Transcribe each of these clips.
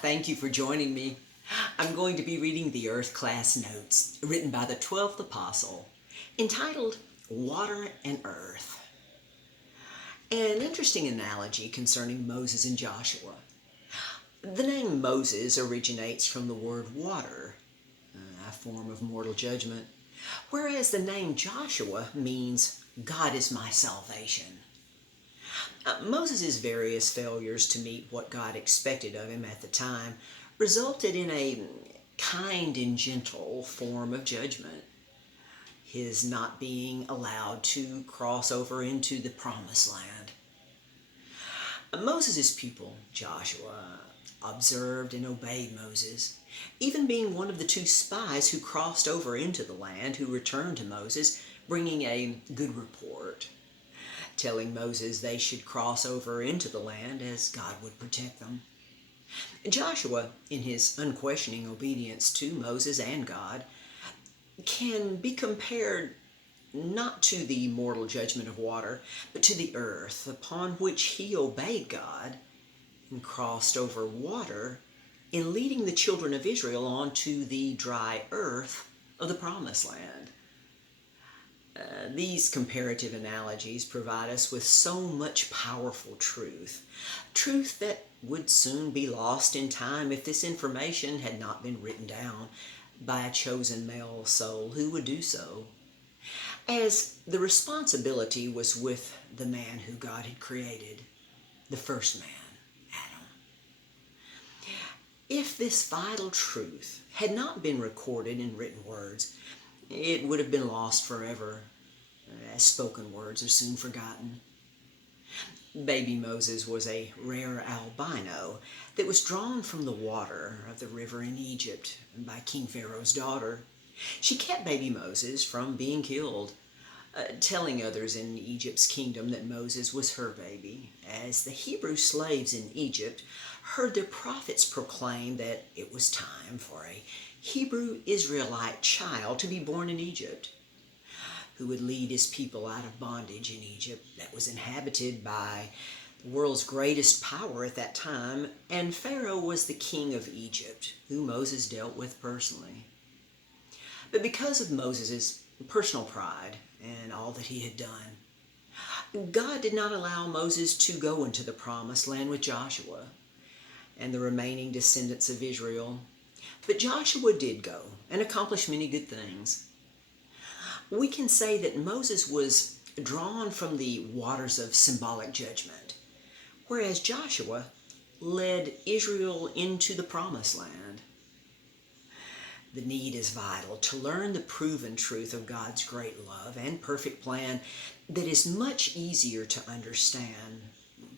Thank you for joining me. I'm going to be reading the Earth class notes written by the 12th Apostle, entitled Water and Earth. An interesting analogy concerning Moses and Joshua. The name Moses originates from the word water, a form of mortal judgment, whereas the name Joshua means God is my salvation. Moses' various failures to meet what God expected of him at the time resulted in a kind and gentle form of judgment. His not being allowed to cross over into the promised land. Moses' pupil, Joshua, observed and obeyed Moses, even being one of the two spies who crossed over into the land who returned to Moses, bringing a good report, telling Moses they should cross over into the land as God would protect them. Joshua, in his unquestioning obedience to Moses and God, can be compared not to the mortal judgment of water, but to the earth upon which he obeyed God and crossed over water in leading the children of Israel onto the dry earth of the promised land. These comparative analogies provide us with so much powerful truth that would soon be lost in time if this information had not been written down by a chosen male soul who would do so, as the responsibility was with the man who God had created, the first man, Adam. If this vital truth had not been recorded in written words, it would have been lost forever, as spoken words are soon forgotten. Baby Moses was a rare albino that was drawn from the water of the river in Egypt by King Pharaoh's daughter. She kept baby Moses from being killed, telling others in Egypt's kingdom that Moses was her baby, as the Hebrew slaves in Egypt heard their prophets proclaim that it was time for a Hebrew Israelite child to be born in Egypt, who would lead his people out of bondage in Egypt that was inhabited by the world's greatest power at that time, and Pharaoh was the king of Egypt, who Moses dealt with personally. But because of Moses' personal pride and all that he had done, God did not allow Moses to go into the promised land with Joshua and the remaining descendants of Israel. But Joshua did go and accomplish many good things. We can say that Moses was drawn from the waters of symbolic judgment, whereas Joshua led Israel into the promised land. The need is vital to learn the proven truth of God's great love and perfect plan that is much easier to understand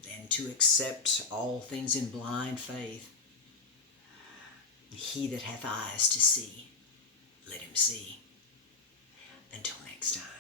than to accept all things in blind faith. He that hath eyes to see, let him see. Until next time.